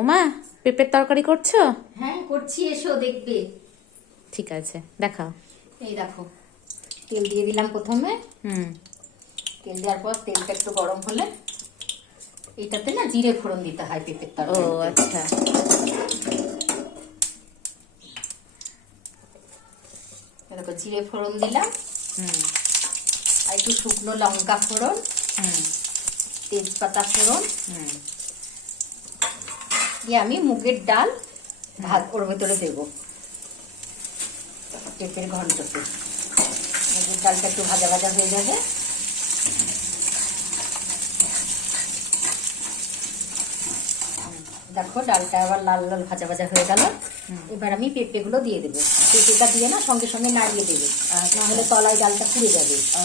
ওমা, পেঁপের তরকারি করছো? হ্যাঁ করছি, এসো দেখবে। ঠিক আছে, দেখাও। এই দেখো, তেল দিয়ে দিলাম প্রথমে। হুম। তেল দেওয়ার পর তেলটা একটু গরম হলে এইটাতে না জিরে ফোড়ন দিতে হয় পেঁপের ও তরকারিতে। আচ্ছা। দেখো জিরে ফোড়ন দিলাম, হুম আর একটু শুকনো লঙ্কা ফোড়ন, হুম তেজপাতা ফোড়ন হুম দিয়ে আমি মুগের ডাল ভাত ওর ভেতরে দেবো পেঁপের ঘন্টতে। মুগের ডালটা একটু ভাজা ভাজা হয়ে যাবে। দেখো ডালটা আবার লাল লাল ভাজা ভাজা হয়ে গেল। এবার আমি পেঁপেগুলো দিয়ে দেবো। পেঁপেটা দিয়ে না সঙ্গে সঙ্গে নাড়িয়ে দেবে, নাহলে তলায় ডালটা পুড়ে যাবে। ও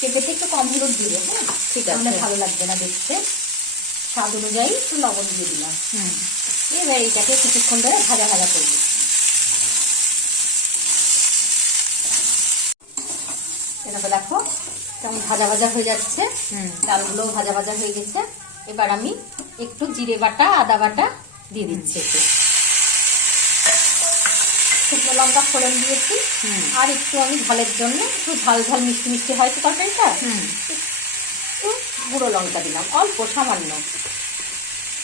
পেঁপেতে একটু কম হলুদ দিবে, হ্যাঁ ঠিক তাহলে আছে। ভালো লাগবে না দেখতে। স্বাদ অনুযায়ী একটু লবণ দিয়ে দিলাম। হুম এবার এইটাকে কিছুক্ষণ ধরে ভাজা ভাজা করবো। এটাকে দেখো কেমন ভাজা ভাজা হয়ে যাচ্ছে। হুম ডালগুলো ভাজা ভাজা হয়ে গেছে। এবার আমি একটু জিরে বাটা আদা বাটা দিয়ে দিচ্ছি, একটু শুকনো লঙ্কা ফোড়ন দিয়েছি। হুম আর একটু আমি ঝালের জন্য একটু ঝাল ঝাল মিষ্টি মিষ্টি হয় তো তরকারিটা, হুম একটু গুঁড়ো লঙ্কা দিলাম অল্প সামান্য।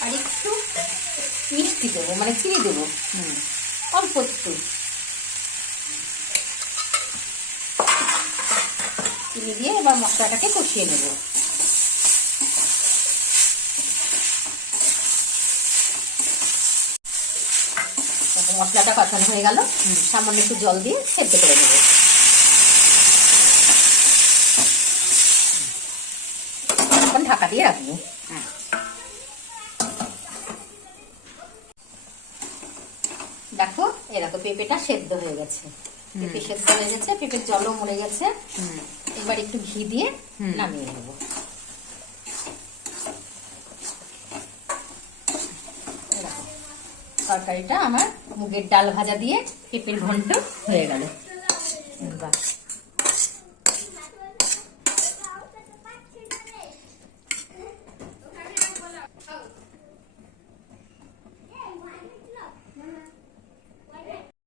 আর একটু মিষ্টি দেবো, মানে চিনি দেবো হুম অল্প একটু। চিনি দিয়ে এবার মশলাটাকে কষিয়ে নেব। মশলাটা কষানো হয়ে গেল, সামান্য একটু জল দিয়ে সেদ্ধ করে নেব। এখন ঢাকা দিয়ে রাখবো। দেখো এরকম পেঁপেটা সেদ্ধ হয়ে গেছে। পেঁপে সেদ্ধ হয়ে গেছে, পেঁপের জলও মরে গেছে। হুম এবার একটু ঘি দিয়ে নামিয়ে নেব। তরকারিটা আমার মুগের ডাল ভাজা দিয়ে পেঁপের ঘন্ট হয়ে গেল।